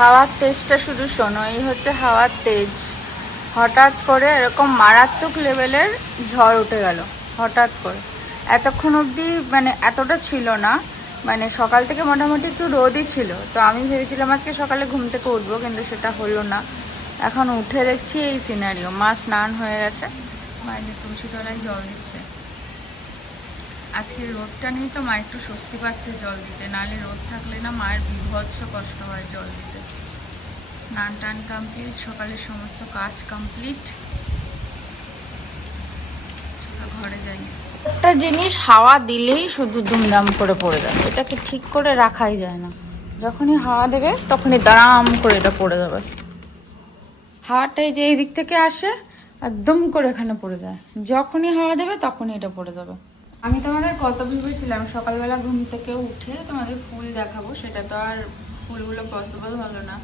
হাওয়ার তেজটা শুধু শোনো, এই হচ্ছে হাওয়ার তেজ। হঠাৎ করে এরকম মারাত্মক লেভেলের ঝড় উঠে গেল হঠাৎ করে। এতক্ষণ অবধি মানে এতটা ছিল না, মানে সকাল থেকে মোটামুটি একটু রোদই ছিল। তো আমি ভেবেছিলাম আজকে সকালে ঘুম থেকে উঠবো, কিন্তু সেটা হলো না। এখন উঠে দেখছি এই সিনারিও। মা স্নান হয়ে গেছে, মায়ের তুলসী তলায় জল দিচ্ছে। আজকে রোদটা নেই তো মা একটু স্বস্তি পাচ্ছে জল দিতে, নাহলে রোদ থাকলে না মায়ের বিভৎস কষ্ট হয় জল দিতে। স্নান টান কমপ্লিট, সকালের সমস্ত কাজ কমপ্লিট। ঘরে যাই। একটা জিনিস হাওয়া দিলেই শুধু দুমদাম করে পড়ে যাবে, এটাকে ঠিক করে রাখাই যায় না। যখনই হাওয়া দেবে তখনই দাঁড়াম করে এটা পড়ে যাবে। হাওয়াটাই যে এই দিক থেকে আসে আর দুম করে এখানে পড়ে যায়। যখনই হাওয়া দেবে তখনই এটা পড়ে যাবে। আমি তোমাদের কত ভেবেছিলাম সকালবেলা ঘুম থেকে উঠে তোমাদের ফুল দেখাবো, সেটা তো আর ফুলগুলো পসিবল হলো না।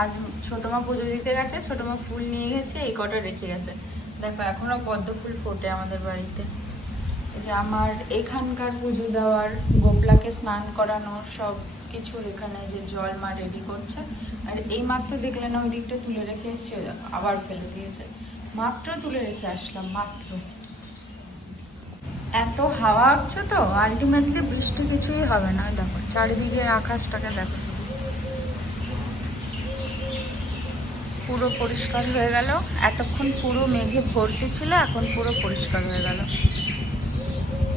আজ ছোটো মা পুজো দিতে গেছে, ছোটো মা ফুল নিয়ে গেছে, এই কটা রেখে গেছে। দেখো এখনো পদ্ম ফুল ফোটে আমাদের বাড়িতে। এই যে আমার এখানকার পুজো দেওয়ার, গোপলাকে স্নান করানোর সব কিছুর এখানে যে জল মা রেডি করছে। আর এই মাত্র দেখলেন ওই দিকটা তুলে রেখে এসছে, আবার ফেলে দিয়েছে। মাত্র তুলে রেখে আসলাম মাত্র। এত হাওয়া হচ্ছে তো আলটিমেটলি বৃষ্টি কিছুই হবে না। দেখো চারিদিকে আকাশটাকে দেখো, শুধু পুরো পরিষ্কার হয়ে গেল। এতক্ষণ পুরো মেঘে ভর্তি ছিল, এখন পুরো পরিষ্কার হয়ে গেল।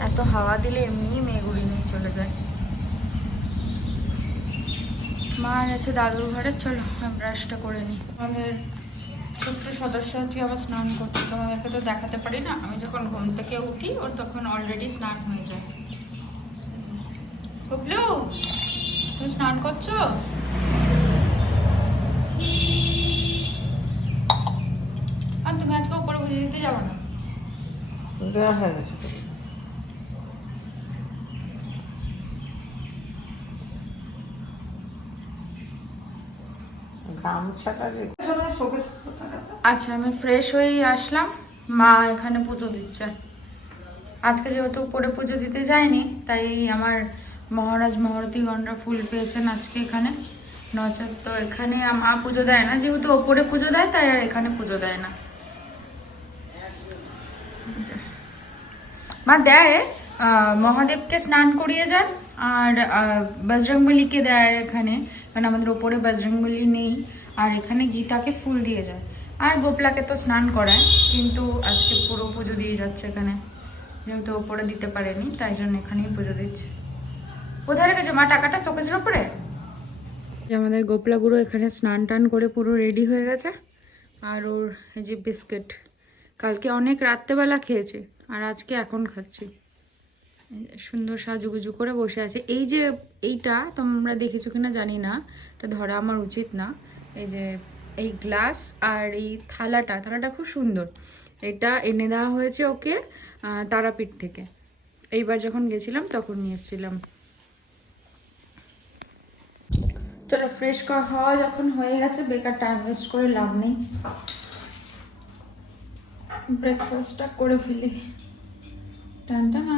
এত হাওয়া দিলে এমনি মেঘ উড়িয়ে নিয়ে চলে যায়। মা গেছে দাদুর ঘরে, চলো ব্রাশটা করে নিই। আমাদের ছোট্ট সদস্য হচ্ছে আবার স্নান করছে, তোমাদেরকে তো দেখাতে পারি না। আমি যখন ঘুম থেকে উঠি ওর তখন অলরেডি স্নান হয়ে যায়। বুবলু, তুমি স্নান করছো? আর তুমি আজকে উপরে পুজো দিতে যাবো না? দেওয়া হয়ে গেছে। গামছাটা যে আচ্ছা, আমি ফ্রেশ হয়েই আসলাম। মা এখানে পুজো দিচ্ছে। আজকে যেহেতু উপরে পুজো দিতে যায়নি, তাই আমার মহারাজ মহারথীগণরা ফুল পেয়েছেন আজকে এখানে। নচেত তো এখানে মা পুজো দেয় না, যেহেতু ওপরে পুজো দেয় তাই আর এখানে পুজো দেয় না। মা দেয়, মহাদেবকে স্নান করিয়ে যান, আর বজরংবলীকে দেয় এখানে, কারণ আমাদের ওপরে বজরংবলী নেই। আর এখানে গীতাকে ফুল দিয়ে যায়, আর গোপলাকে তো স্নান করায়। কিন্তু আজকে পুরো পুজো দিয়ে যাচ্ছে এখানে, যেহেতু ওপরে দিতে পারেনি তাই জন্য এখানেই পুজো দিচ্ছে। কোথায় রেখেছো মা টাকাটা? শোকেসের ওপরে। আমাদের গোপলা গুঁড়ো এখানে স্নান টান করে পুরো রেডি হয়ে গেছে। আর ওর এই যে বিস্কিট, কালকে অনেক রাত্রেবেলা খেয়েছে আর আজকে এখন খাচ্ছি। সুন্দর সাজুগুজু করে বসে আছে। এই যে এইটা তোমরা দেখেছো কিনা জানি না, এটা ধরা আমার উচিত না। এই যে এই গ্লাস আর এই থালাটা খুব সুন্দর। এটা এনে দেওয়া হয়েছে ওকে তারাপীঠ থেকে। এইবার যখন গেছিলাম তখন নিয়ে এসেছিলাম। চলো ফ্রেশ হওয়া যখন হয়ে গেছে, বেকার টাইম ওয়েস্ট করে লাভ নেই, ব্রেকফাস্টটা করে ফেলি। টানটা না,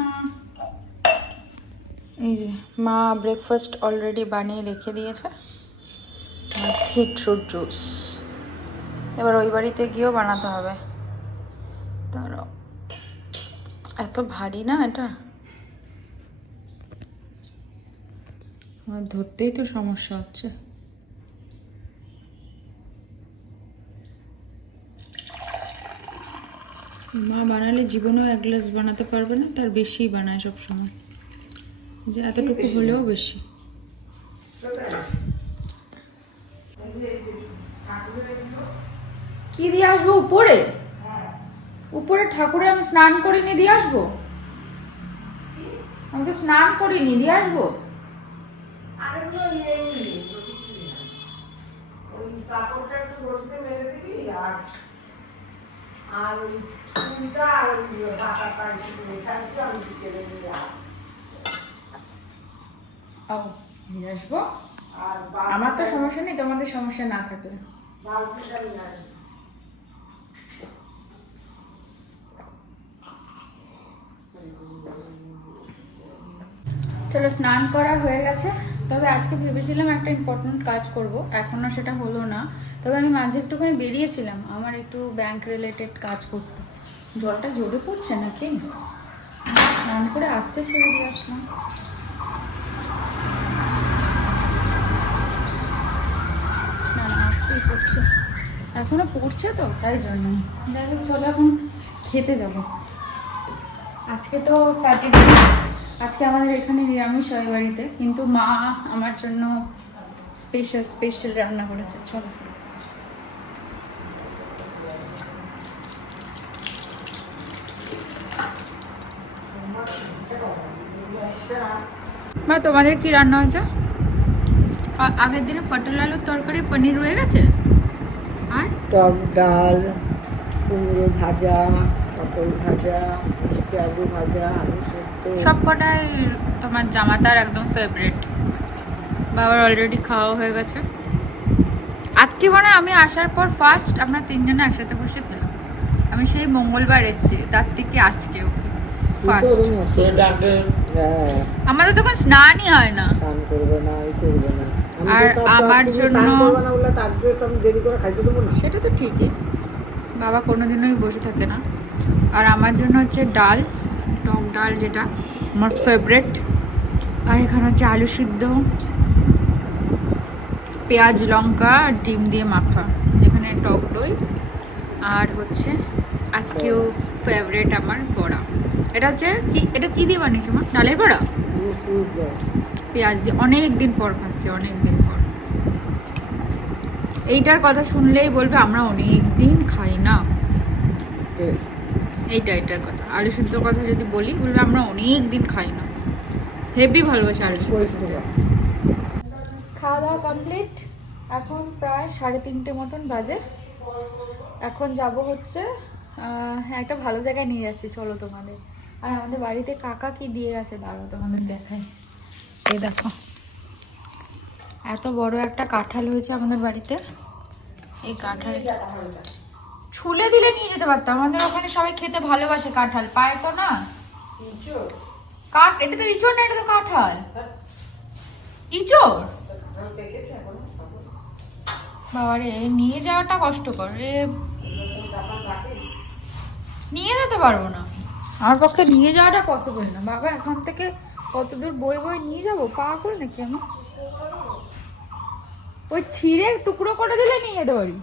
এই যে মা ব্রেকফাস্ট অলরেডি বানিয়ে রেখে দিয়েছে। বিটরুট জুস এবার ওই বাড়িতে গিয়েও বানাতে হবে। ধরো এত ভারী না এটা, আমার ধরতেই তো সমস্যা হচ্ছে। মা বানালে জীবনেও এক গ্লাস বানাতে পারবে না, তার বেশিই বানায় সব সময়, যে এতটুকু হলেও বেশি। কি দিয়ে আসবো উপরে? উপরে ঠাকুরে আমি স্নান করিনি, দিয়ে আসবো? আমি তো স্নান করিনি, দিয়ে আসবো? দিয়ে আসবো, আমার তো সমস্যা নেই, তোমাদের সমস্যা না থাকলে। চলো স্নান করা হয়ে গেছে, তবে আজকে ভেবেছিলাম একটা ইম্পর্টেন্ট কাজ করব, এখনো সেটা হলো না। তবে আমি মাঝে একটুখানি বেরিয়েছিলাম আমার একটু ব্যাংক রিলেটেড কাজ করতে। জলটা জোরে পড়ছে নাকি, স্নান করে আসতে ছেড়ে দিয়ে আসলাম। না না, আসতেই পড়ছে, এখনো পড়ছে তো তাই জন্য। যাই হোক, চলো এখন খেতে যাব। আজকে তো স্যাটারডে, আজকে আমাদের এখানে নিরামিষ হয় বাড়িতে, কিন্তু মা আমার জন্য স্পেশাল রান্না করেছে। চলো। মা, তোমাদের কি রান্না হয়েছে? আগের দিনে পটল আলুর তরকারি, পনির রয়ে গেছে, আর টক ডাল, কুমড়ো ভাজা, পটল ভাজা, মিষ্টি আলু ভাজা, আলু সেদ্ধ। সব কটাই তোমার জামাতার একদম ফেভারিট। বাবার অলরেডি খাওয়া হয়ে গেছে। আজকে মানে আমি আসার পর ফার্স্ট আমরা তিনজনে একসাথে বসে খেলাম। আমি সেই মঙ্গলবার এসেছি, তার থেকে আজকেও ফার্স্ট। হ্যাঁ, আমাদের তখন স্নানই হয় না। স্নান করবে না, এই করবে না। আর আমার জন্য আমি দেরি করে খাইতে দেবো না। সেটা তো ঠিকই, বাবা কোনোদিনই বসে থাকে না। আর আমার জন্য হচ্ছে ডাল, টক ডাল, যেটা আমার ফেভারিট। আর এখানে হচ্ছে আলু সিদ্ধ, পেঁয়াজ লঙ্কা আর ডিম দিয়ে মাখা, এখানে টক দই, আর হচ্ছে আজকেও ফেভারিট আমার বড়া। এটা হচ্ছে কি, এটা কি দিয়ে বানিয়েছো মা? ডালের বড়া পেঁয়াজ দিয়ে। অনেক দিন পর খাচ্ছে, অনেক দিন পর। এইটার কথা শুনলেই বলবে আমরা অনেক দিন খাই না। এইটার কথা, আলু সিদ্ধ কথা যদি বলি বলবে আমরা অনেক দিন খাই না। হেভি ভালোবাসে আলু সিদ্ধ খেতে। খাওয়া দাওয়া কমপ্লিট, এখন প্রায় 3:30 মতন বাজে। এখন যাব হচ্ছে একটা ভালো জায়গায় নিয়ে যাচ্ছি, চলো তোমাদের। আর আমাদের বাড়িতে কাকা কি দিয়ে গেছে দাঁড়াও তোমাদের দেখাই। এই দেখো, এত বড় একটা কাঁঠাল হয়েছে আমাদের বাড়িতে। এই কাঁঠাল ছুলে দিলে নিয়ে যেতে পারতাম, আমাদের ওখানে সবাই খেতে ভালোবাসে কাঁঠাল, পায় তো না। এটা তো ইঁচড় না, এটা তো কাঁঠাল। ইঁচড় বাবারে, নিয়ে যাওয়াটা কষ্টকর রে, নিয়ে যেতে পারবো না আমি, আমার পক্ষে নিয়ে যাওয়াটা পসিবল না। বাবা এখান থেকে কত দূর বই নিয়ে যাবো, পা করে নাকি আমি? ওই ছিঁড়ে টুকরো করে দিলে নিয়ে যেতে পারি,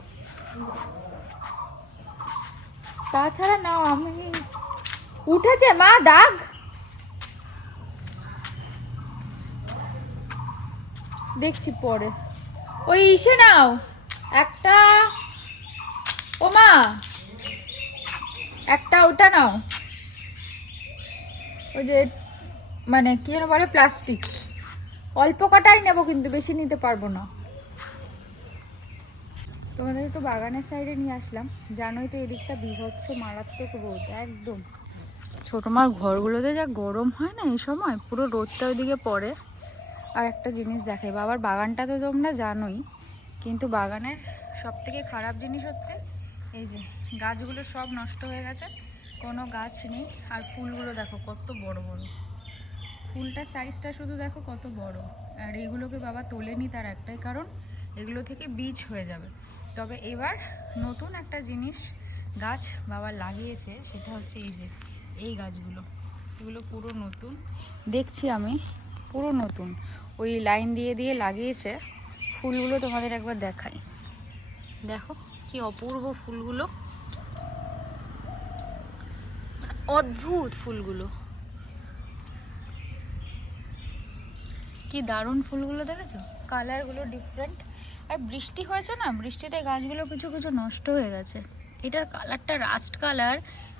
তাছাড়া না। আমি উঠেছে মা দাগ, দেখছি পরে। ওই ইসে নাও একটা, ও মা একটা ওটা নাও, ওই যে মানে কি যেন বলে, প্লাস্টিক। অল্প কটাই নেবো, কিন্তু বেশি নিতে পারবো না। তোমাদের একটু বাগানের সাইডে নিয়ে আসলাম, জানোই তো এদিকটা বিভৎস মারাত্মক রোদ একদম। ছোট মার ঘরগুলোতে যা গরম হয় না এই সময়, পুরো রোদটা ওইদিকে পড়ে। আর একটা জিনিস দেখে, বাবার বাগানটা তো তোমরা জানোই, কিন্তু বাগানের সব থেকে খারাপ জিনিস হচ্ছে এই যে গাছগুলো সব নষ্ট হয়ে গেছে, কোনো গাছ নেই। আর ফুলগুলো দেখো কত বড় বড়, ফুলটার সাইজটা শুধু দেখো কত বড়। আর এইগুলোকে বাবা তোলেনি, তার একটাই কারণ, এগুলো থেকে বীজ হয়ে যাবে। তবে এবার নতুন একটা জিনিস গাছ বাবা লাগিয়েছে, সেটা হচ্ছে এই যে এই গাছগুলো, এগুলো পুরো নতুন দেখছি আমি, পুরো নতুন। ওই লাইন দিয়ে দিয়ে লাগিয়েছে। ফুলগুলো তোমাদের একবার দেখাই, দেখো কি অপূর্ব ফুলগুলো, অদ্ভুত ফুলগুলো, কি দারুণ ফুলগুলো, দেখেছো কালারগুলো ডিফারেন্ট। আর বৃষ্টি হয়েছে না, বৃষ্টিতে গাছগুলো কিছু কিছু নষ্ট হয়ে গেছে। এটার কালারটা রাস্ট কালার,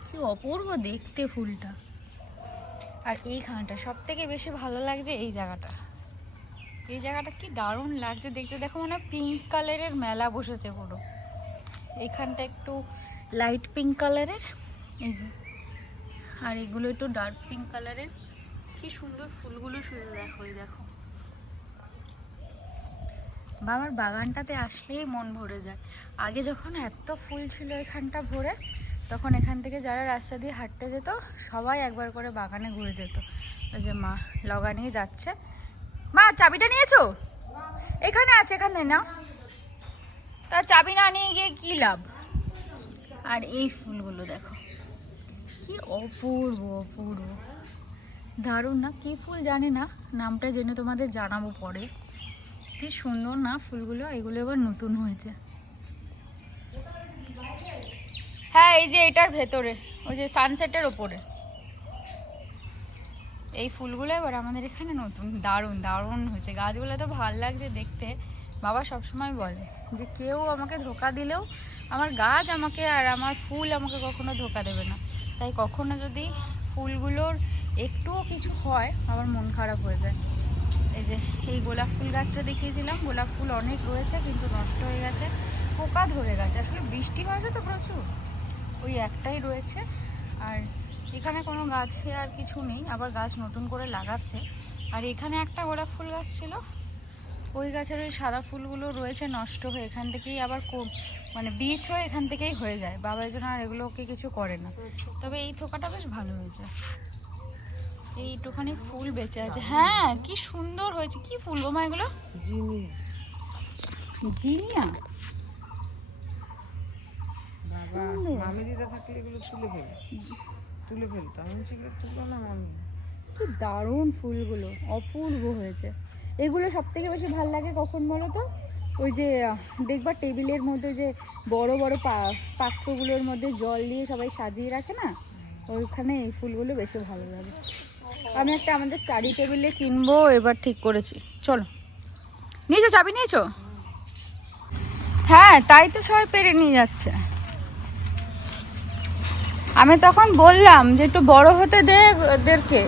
কি অপূর্ব দেখতে ফুলটা। আর এইখানটা সব থেকে বেশি ভালো লাগছে, এই জায়গাটা, এই জায়গাটা কি দারুণ লাগছে দেখতে। দেখো মানে পিঙ্ক কালারের মেলা বসেছে পুরো, এখানটা একটু লাইট পিঙ্ক কালারের, এই যে, আর এগুলো একটু ডার্ক পিঙ্ক কালারের। কি সুন্দর ফুলগুলো শুধু দেখো, এই দেখো। বাবার বাগানটাতে আসলেই মন ভরে যায়। আগে যখন এত ফুল ছিল এখানটা ভরে, তখন এখান থেকে যারা রাস্তা দিয়ে হাঁটতে যেত সবাই একবার করে বাগানে ঘুরে যেত। ওই যে মা লগা নিয়ে যাচ্ছে, মা চাবিটা নিয়েছো? এখানে আছে, এখানে না। তা চাবি না নিয়ে গিয়ে কি লাভ? আর এই ফুলগুলো দেখো কি অপূর্ব অপূর্ব, দারুণ না? কি ফুল জানি না, নামটা জেনে তোমাদের জানাবো পরে। কি সুন্দর না ফুলগুলো, এগুলো এবার নতুন হয়েছে। হ্যাঁ এই যে এটার ভেতরে, ওই যে সানসেটের ওপরে এই ফুলগুলো এবার আমাদের এখানে নতুন, দারুণ দারুণ হয়েছে। গাছগুলো তো ভাল লাগছে দেখতে। বাবা সবসময় বলে যে কেউ আমাকে ধোকা দিলেও আমার গাছ আমাকে আর আমার ফুল আমাকে কখনো ধোকা দেবে না। তাই কখনো যদি ফুলগুলোর একটুও কিছু হয় আমার মন খারাপ হয়ে যায়। এই যে এই গোলাপ ফুল গাছটা দেখিয়েছিলাম, গোলাপ ফুল অনেক রয়েছে কিন্তু নষ্ট হয়ে গেছে, পোকা ধরে গেছে। আসলে বৃষ্টি হয়েছে তো প্রচুর, ওই একটাই রয়েছে। আর এখানে কোনো গাছে আর কিছু নেই, আবার গাছ নতুন করে লাগাচ্ছে। আর এখানে একটা গোলাপ ফুল গাছ ছিল, ওই গাছের ওই সাদা ফুলগুলো রয়েছে নষ্ট হয়ে, এখান থেকেই আবার মানে বীজ হয়ে এখান থেকেই হয়ে যায়। বাবা যেন আর এগুলোকে কিছু করে না। তবে এই থোকাটা বেশ ভালো হয়েছে, এইটুখানি ফুল বেঁচে আছে। হ্যাঁ কি সুন্দর হয়েছে। কি ফুল গো মা এগুলো? জিনিয়া। বাবা মামি দিদা থাকলে এগুলো তুলে ফেলতো, আমি চিলে তুললো না মামি। কি দারুণ ফুলগুলো, অপূর্ব হয়েছে। এগুলো সব থেকে বেশি ভালো লাগে কখন বলো তো? ওই যে দেখবা টেবিলের মধ্যে যে বড় বড় পাত্রগুলোর মধ্যে জল দিয়ে সবাই সাজিয়ে রাখে না, ওইখানে এই ফুলগুলো বেশি ভালো লাগে। আমি একটা আমাদের স্টাডি টেবিলে কিনবো এবার ঠিক করেছি। চলো, নিয়েছো চাবি নিয়েছো? হ্যাঁ তাই তো সবাই পেরে নিয়ে যাচ্ছে। আমি তখন বললাম যে একটু বড় হতে দে ওদেরকে।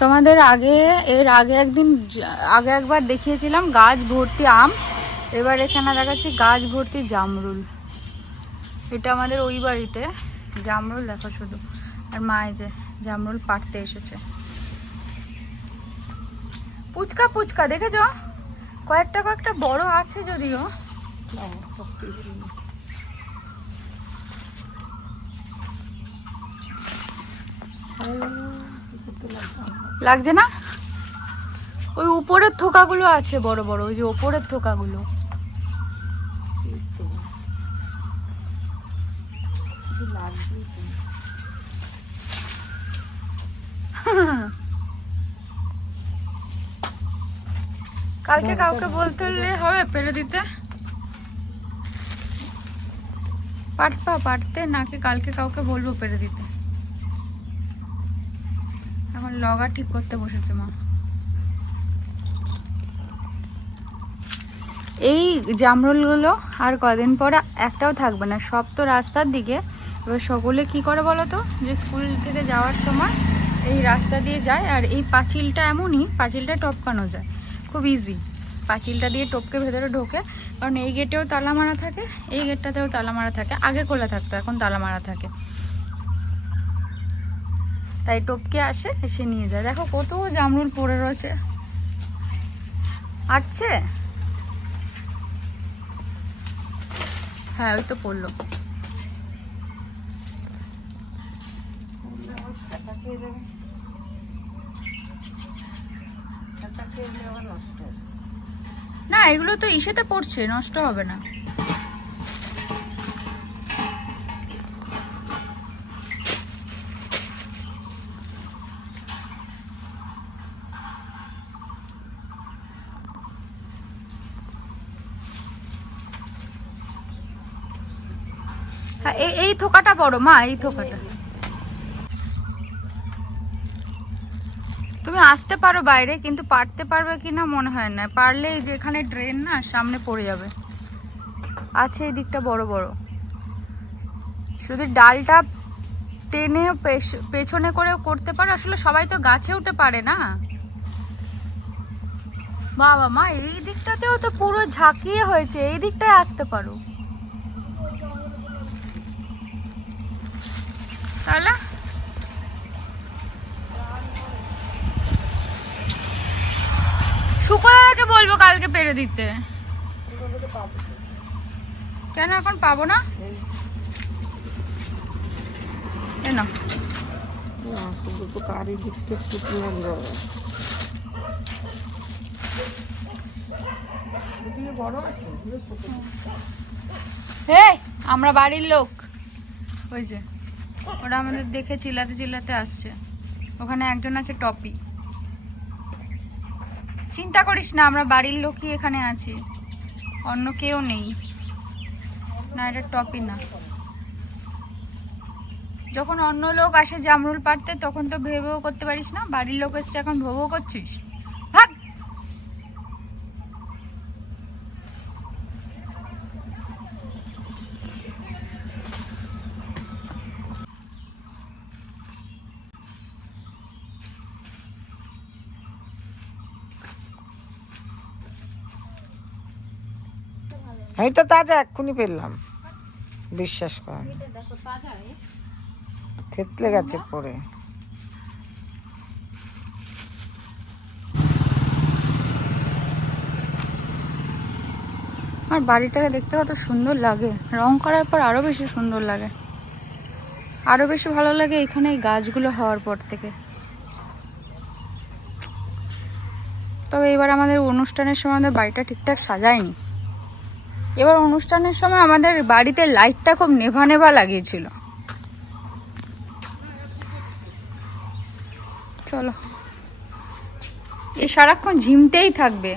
তোমাদের এর আগে একবার দেখিয়েছিলাম গাছ ভর্তি আম, এবার এখানে দেখাচ্ছি গাছ ভর্তি জামরুল। এটা আমাদের ওই বাড়িতে জামরুল দেখো শুধু, আর মা এই যে জামরুল পাড়তে এসেছে। পুচকা পুচকা দেখেছ, কয়েকটা বড় আছে যদিও। লাগছে না? ওই উপরের থোকাগুলো আছে বড় বড়, ওই যে উপরের থোকাগুলো। কালকে কাউকে বলতে হবে পেরে দিতে? পারতে নাকি কালকে কাউকে বলবো পেরে দিতে? এখন লগা ঠিক করতে বসেছে মা। এই জামরুলগুলো আর কদিন পরে একটাও থাকবে না, সব তো রাস্তার দিকে। এবার সকলে কি করে বলো তো, যে স্কুল থেকে যাওয়ার সময় এই রাস্তা দিয়ে যায়, আর এই পাঁচিলটা এমনই, পাঁচিলটা টপকানো যায় খুব ইজি। পাঁচিলটা দিয়ে টপকে ভেতরে ঢোকে, কারণ এই গেটেও তালা মারা থাকে, এই গেটটাতেও তালা মারা থাকে। আগে খোলা থাকতো, এখন তালা মারা থাকে, তাই টপকে আসে, এসে নিয়ে যায়। দেখো কত জামরুল পড়ে রয়েছে। আটছে? হ্যাঁ ওই তো পড়লো। না এগুলো তো ইসেতে পড়ছে, নষ্ট হবে না। হ্যাঁ এই থোকাটা বড় মা, এই থোকাটা। তুমি আসতে পারো বাইরে, কিন্তু পারতে পারবে কিনা মনে হয় না। পারলে এই যে এখানে ড্রেন না, সামনে পড়ে যাবে। আছে এই দিকটা বড় বড়, শুধু ডালটা টেনে পেছনে করেও করতে পারো। আসলে সবাই তো গাছে উঠে পারে না। বাবা মা এই দিকটাতেও তো পুরো ঝাঁকিয়ে হয়েছে, এই দিকটায় আসতে পারো তাহলে। সুকয়াকে বলবো কালকে পেরে দিতে। কেন এখন পাবো না? না শুধু তো কারি দিকটা ছুটি লাগলো। বড় আছে আমরা বাড়ির লোক, ওই যে ওরা আমাদের দেখে চিল্লাতে চিল্লাতে আসছে। ওখানে একজন আছে টপি। চিন্তা করিস না, আমরা বাড়ির লোকই এখানে আছি, অন্য কেউ নেই। না, এটা টপি না। যখন অন্য লোক আসে জামরুল পাড়তে তখন তো ভেবেও করতে পারিস না, বাড়ির লোক এসছে এখন ভেবেও করছিস। ভাগ। এইটা তাজা, এক্ষুনি পেলাম, বিশ্বাস কর। থেতলে গেছে পরে। আর বাড়িটাকে দেখতে কত সুন্দর লাগে, রং করার পর আরো বেশি সুন্দর লাগে। আরো বেশি ভালো লাগে এখানে এই গাছগুলো হওয়ার পর থেকে। তবে এবার আমাদের অনুষ্ঠানের সময় আমাদের বাড়িটা ঠিকঠাক সাজায়নি। এবার অনুষ্ঠানের সময় আমাদের বাড়িতে লাইটটা খুব নেভা নেভা লাগিয়েছিল। চলো, এই সারাক্ষণ ঝিমতেই থাকবে।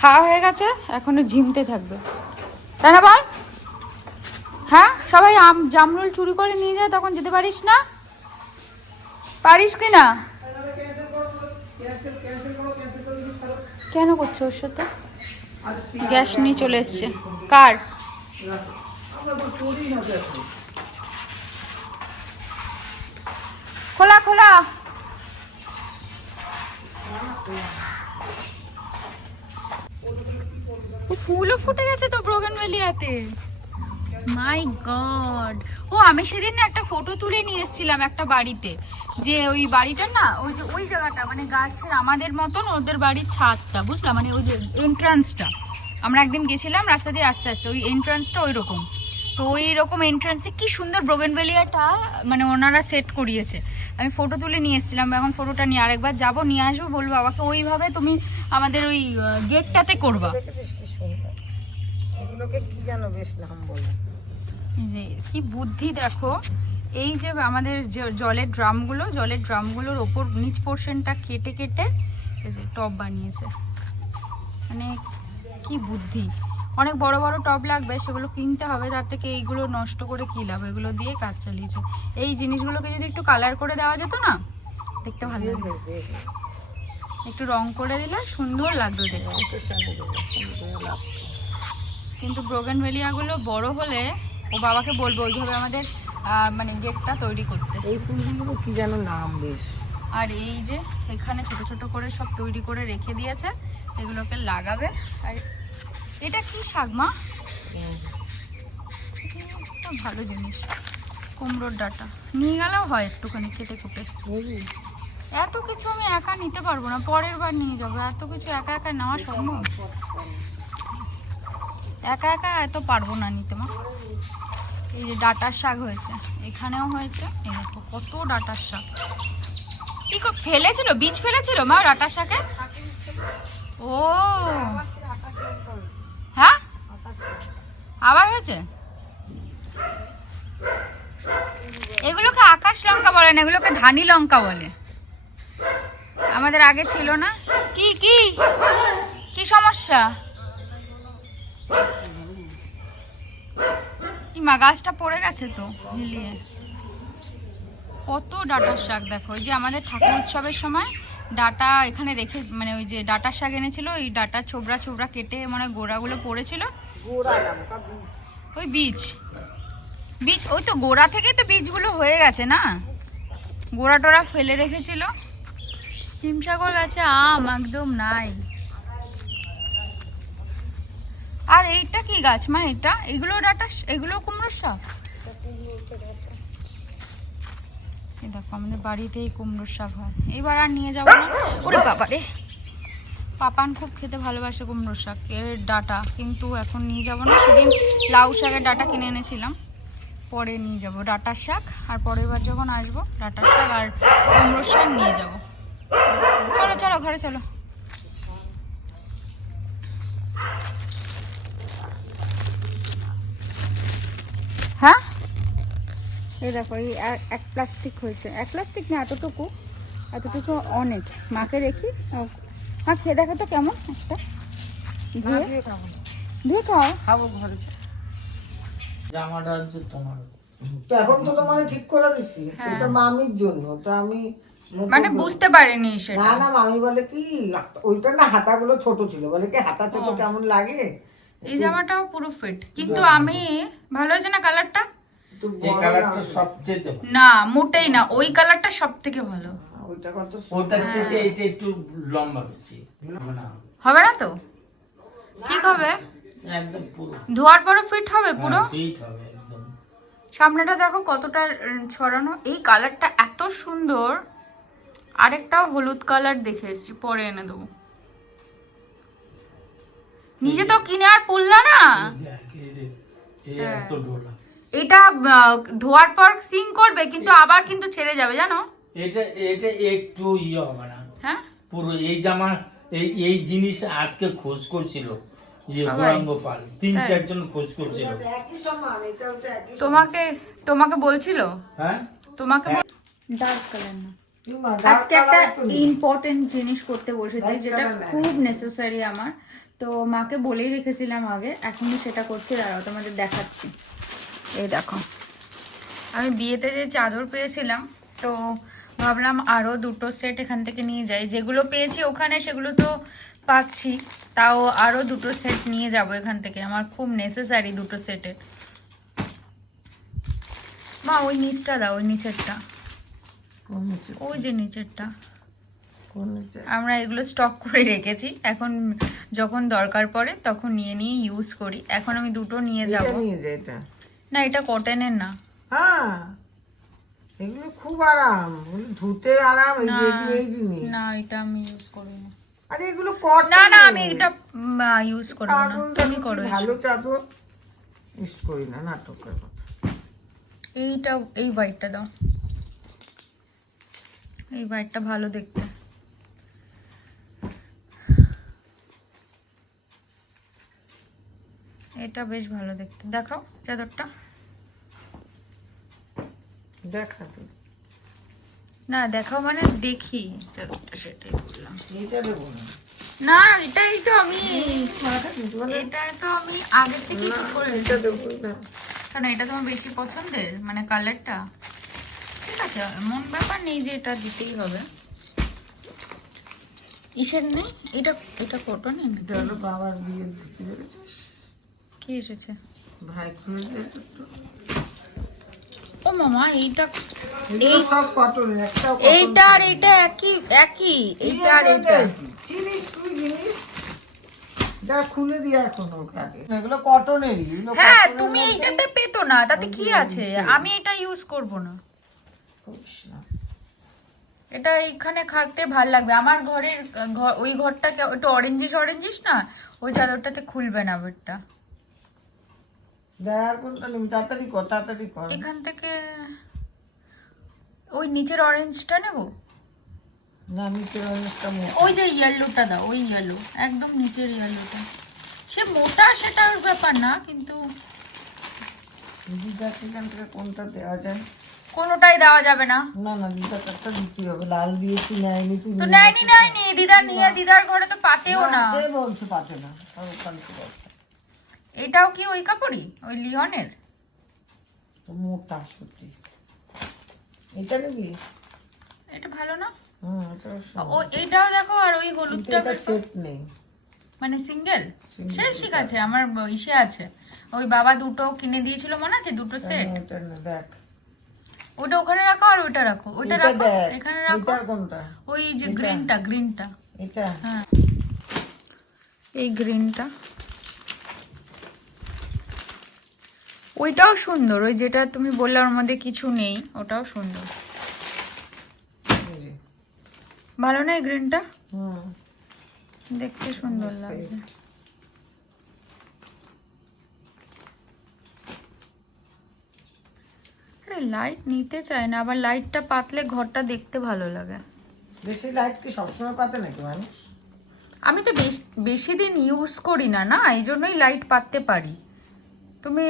খাওয়া হয়ে গেছে, এখনো ঝিমতে থাকবে, তাই না বল? হ্যাঁ, সবাই জামরুল চুরি করে নিয়ে যায়, তখন যেতে পারিস না? পারিস কি না? কেন করছো ওর সাথে? গ্যাস নিয়ে চলে এসছে। কার? খোলা খোলা। ফুলও ফুটে গেছে তো ব্রোগেনভেলিয়াতে। মাই গড! ও আমি সেদিন না একটা ফটো তুলে নিয়ে এসেছিলাম একটা বাড়িতে, যে ওই বাড়িটা না, ওই যে ওই জায়গাটা মানে গাছের আমাদের মতন ওদের বাড়ির ছাদটা, বুঝলাম, মানে ওই যে এন্ট্রান্সটা। আমরা একদিন গেছিলাম রাস্তা দিয়ে আস্তে আস্তে, ওই এন্ট্রান্সটা ওই রকম। তো ওই রকম এন্ট্রান্সে কি সুন্দর ব্রোগেনভেলিয়াটা মানে ওনারা সেট করিয়েছে। আমি ফটো তুলে নিয়ে এসেছিলাম, এখন ফটোটা নিয়ে আরেকবার যাবো, নিয়ে আসবো, বলবো বাবাকে ওইভাবে তুমি আমাদের ওই গেটটাতে করবা। এগুলোকে কি জানো বেশ নাম বলে। যে কি বুদ্ধি দেখো, এই যে আমাদের যে জলের ড্রামগুলোর ওপর নিচ পোর্শনটা কেটে কেটে এই যে টব বানিয়েছে। মানে কি বুদ্ধি! অনেক বড় বড় টব লাগবে, সেগুলো কিনতে হবে, তার থেকে এইগুলো নষ্ট করে কি লাভ, এগুলো দিয়ে কাজ চালিয়েছে। এই জিনিসগুলোকে যদি একটু কালার করে দেওয়া যেত না, দেখতে ভালো লাগবে। একটু রং করে দিলে সুন্দর লাগতো দেখতে। কিন্তু ব্রোগেনভেলিয়াগুলো বড় হলে ও বাবাকে বলবো ওইভাবে আমাদের মানে গেটটা তৈরি করতে। এই ফুলগুলো কি যেন নাম বেশ। আর এই যে এখানে ছোট ছোট করে সব তৈরি করে রেখে দিয়েছে, এগুলোকে লাগাবে। আর এটা কি শাক মা? ভালো জিনিস, কুমড়োর ডাঁটা নিয়ে গেলেও হয় একটুখানি কেটে কুটে। এত কিছু আমি একা নিতে পারবো না, পরের বার নিয়ে যাবো। এত কিছু একা একা নেওয়া সম্ভব? একা একা এত পারবো না নিতে মা। এই যে ডাঁটার শাক হয়েছে, এখানেও হয়েছে, এই দেখো কত ডাঁটার শাক। কি ফেলেছিল, বীজ ফেলেছিল মা ডাঁটার শাকে? ও হ্যাঁ, আবার হয়েছে। এগুলোকে আকাশ লঙ্কা বলে না, এগুলোকে ধানি লঙ্কা বলে। আমাদের আগে ছিল না। কি কি কি সমস্যা? মা গাছটা পড়ে গেছে তো হিলিয়ে। কত ডাঁটার শাক দেখো, ওই যে আমাদের ঠাকুর উৎসবের সময় ডাঁটা এখানে রেখে, মানে ওই যে ডাঁটার শাক এনেছিল, ওই ডাঁটা ছোবড়া ছোবড়া কেটে মানে গোড়াগুলো পড়েছিল, ওই বীজ ওই তো গোড়া থেকে তো বীজগুলো হয়ে গেছে না, গোড়া টোড়া ফেলে রেখেছিল। হিমসাগর গাছে আম একদম নাই। আর এইটা কি গাছ মা? এটা এগুলো ডাঁটা, এগুলো কুমড়োর শাক। দেখো আমাদের বাড়িতেই কুমড়োর শাক হয়। এইবার আর নিয়ে যাবো না। ওরে বাবা রে, পাপান খুব খেতে ভালোবাসে কুমড়োর শাক এর ডাঁটা, কিন্তু এখন নিয়ে যাবো না। সেদিন লাউ শাকের ডাঁটা কিনে এনেছিলাম, পরে নিয়ে যাব ডাঁটার শাক, আর পরের বার যখন আসবো ডাঁটার শাক আর কুমড়োর শাক নিয়ে যাব। চলো চলো ঘরে চলো। হ্যাঁ এই দেখো এই এক প্লাস্টিক হয়েছে, এক প্লাস্টিক না এতটুকু অনেক। মাকে দেখি, মা খেয়ে দেখো তো কেমন একটা ধুয়ে খাও। খাবো ঘরে। জামাটা হচ্ছে তোমার, তো এখন তো তোমার ঠিক করে দিচ্ছি, এটা মামির জন্য। তো আমি মানে বুঝতে পারিনি সেটা। না না, মামি বলে কি ওইটা না হাতাগুলো ছোট ছিল, বলে কি হাতা ছোট কেমন লাগে। এই জামাটাও পুরো ফিট, কিন্তু আমি ভালো হয়েছে না কালারটা? এই কালারটা সবচেয়ে ভালো। না মোটেই না, ওই কালারটা সব থেকে ভালো। ওইটা কত ওটার চেয়ে এটা একটু লম্বা বেশি হবে না তো? ঠিক হবে, একদম পুরো ধোয়ার পরে ফিট হবে পুরো। ফিট হবে একদম। সামনেটা দেখো কতটা ছড়ানো, এই কালারটা এত সুন্দর। আরেকটাও হলুদ কালার দেখে এসেছি, পরে এনে দেবো। নিজে তো কিনে আর পরলা না। এই এত ঢোলা, এটা ধোয়ার পর সিং করবে, কিন্তু আবার কিন্তু ছেড়ে যাবে জানো। এটা একটু হবে না। হ্যাঁ পুরো এই জামা এই জিনিস আজকে খোঁজ করছিল যে গৌরাঙ্গ পাল, 3-4 জন খোঁজ করছিল। একই সমান, এটা ওটা একই। তোমাকে বলছিল, হ্যাঁ তোমাকে ডার্ক কালার না। আজকে একটা ইম্পর্টেন্ট জিনিস করতে বসেছি, যেটা খুব নেসেসারি আমার। তো মাকে বলেই রেখেছিলাম আগে, এখনই সেটা করছি। দাঁড়াও তোমাদের দেখাচ্ছি। এই দেখো, আমি বিয়েতে যে চাদর পেয়েছিলাম, তো ভাবলাম আরও 2টো সেট এখান থেকে নিয়ে যাই। যেগুলো পেয়েছি ওখানে সেগুলো তো পাচ্ছি, তাও আরও 2টো সেট নিয়ে যাব এখান থেকে। আমার খুব নেসেসারি 2টো সেটের। মা ওই নিচটা দাও, ওই নিচেরটা, ওই যে নিচেরটা। আমরা এগুলো স্টক করে রেখেছি, এখন যখন দরকার পড়ে তখন নিয়ে নিয়ে ইউজ করি। এখন আমি 2টো নিয়ে যাব। না এটা কটনের না। হ্যাঁ এগুলো খুব আরাম, ধুতে আরাম। এই যে এগুলো এই জিনিস না এটা আমি ইউজ করি না। আরে এগুলো কটন। না না আমি এটা ইউজ করব না, তুমি করো। ভালো চাদর ইউজ করি না, নাটকের কথা। এইটা, এই হোয়াইটটা দাও, এই হোয়াইটটা ভালো দেখতে। এটা বেশ ভালো দেখতে, দেখাও চাদরটা। দেখা তো না দেখাও মানে দেখি চাদরটা, সেটাই বললাম। এটা দেবো না। না এটাই তো আমি, এটা তো আমি আগে থেকে ঠিক করে এটা দেবো না, কারণ এটা তোমার বেশি পছন্দের, মানে কালারটা। ঠিক আছে, এমন ব্যাপার নেই যে এটা দিতেই হবে। ইসের নেই এটা, এটা কটনের না। এটা হলো বাবার বিয়ের ধুতি, দেখেছিস? কি এসেছে? ভাই খুলে দিয়ে ও মামা এইটা, এগুলো সব কটনের, একটা এইটা আর এইটা একই একই, এইটা আর এইটা জিনিস তুই জিনিস যা খুলে দিয়ে এখন ওকে আগে। এগুলো কটনেরই। হ্যাঁ তুমি এইটাতে পেতো না, তাতে কি আছে? আমি এটা ইউজ করব না। এটা এইখানে থাকতে ভাল লাগবে। আমার ঘরের ওই ঘরটা একটু অরেঞ্জিশ অরেঞ্জিশ না, ওই চাদরটাতে খুলবে না বেডটা। দেয়ার কোনটা নিম, তাড়াতাড়ি কর, তাড়াতাড়ি কর। এখান থেকে ওই নিচের অরেঞ্জটা নেব না, নিচের অনেকটা ওই যে ইয়েলোটা দাও, ওই ইয়েলো, একদম নিচের ইয়েলোটা। সে মোটা সেটার ব্যাপার না, কিন্তু দিদা এখান থেকে কোনটা দেওয়া যায়? কোনোটাই দেওয়া যাবে না। না না, দিদাকে একটা দিতে হবে। লাল দিয়েছি, নেয়নি। তুই তো নেয়নি দিদা, নিয়ে দিদার ঘরে তো পাতেও না। কে বলছে পাতে না? আর ওখান থেকে বলছে। এটাও কি ওই কাপড়ই, ওই লিওনের? তো মোটা সত্যি। এটা নিবি? এটা ভালো না? এটা ও এটাও দেখো, আর ওই হলুদটা সেট নেই, মানে সিঙ্গেল। সে ঠিক আছে, আমার ইসে আছে। ওই বাবা 2টো কিনে দিয়েছিল, মনে আছে? 2টো সেট। এটা না, দেখ ওটা ওখানে রাখো, আর ওইটা রাখো, ওইটা রাখো এখানে রাখো। কোনটা? ওই যে গ্রিনটা। এটা হ্যাঁ এই গ্রিনটা, ওইটাও সুন্দর। ওই যেটা তুমি বললে ওর মধ্যে কিছু নেই, ওটাও সুন্দর। ভালো না এই গ্রিনটা? দেখতে সুন্দর লাগছে। আরে লাইট নিতে চায় না, আবার লাইটটা পাতলে ঘরটা দেখতে ভালো লাগে। বেশি লাইট কি সবসময় পাতে নাকি মানুষ? আমি তো বেশি দিন ইউজ করি না, না এই জন্যই লাইট পাততে পারি। তুমি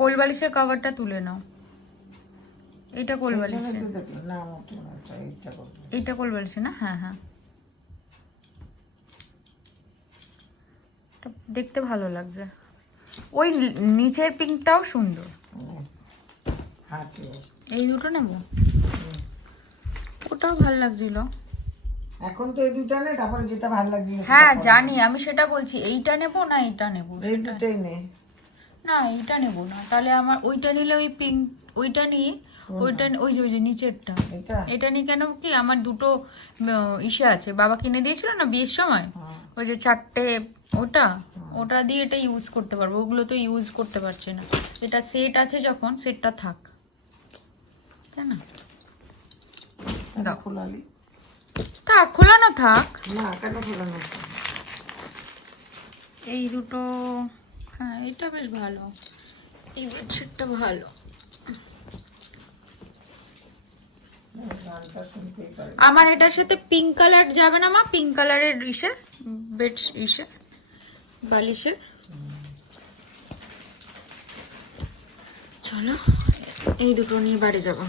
কোল বালিশের কভারটা তুলে নাও, এটা কোল বালিশের, না মোটে না, এইটা করবো। এইটা কোল বালিশে না? হ্যাঁ হ্যাঁ, এটা দেখতে ভালো লাগছে। ওই নিচের পিঙ্কটাও সুন্দর। হ্যাঁ ঠিক আছে। এই দুটো নেব, ওটাও ভালো লাগছিল। এখন তো এই দুটা নেই, তারপরে যেটা ভালো লাগছিল হ্যাঁ জানি, আমি সেটা বলছি, এইটা নেব না এইটা নেব? এই দুটোই নে। না এইটা নেব না, তাহলে আমার ওইটা নিলে ওই পিঙ্ক, ওইটা নিয়ে ওইটা, ওই যে নিচেরটা, এটা এটা নিয়ে কেন কি আমার দুটো ইসে আছে, বাবা কিনে দিয়েছিল না বিয়ের সময়, ওই যে 4টে, ওটা দিয়ে এটা ইউজ করতে পারবো, ওগুলো তো ইউজ করতে পারছে না। এটা সেট আছে যখন, সেটটা থাক, তাই না? দাও, খোলালি থাক, খোলানো থাক। না, কেন খোলানো? এই দুটো, হ্যাঁ এটা বেশ ভালো, এই বেডশিটটা ভালো। গানটা শুনতেই পারি। আমার এটার সাথে পিঙ্ক কালার যাবে না মা? পিঙ্ক কালারের ইসে বেড ইসে বালিশের। চলো এই দুটো নিয়ে বাড়ি যাবো।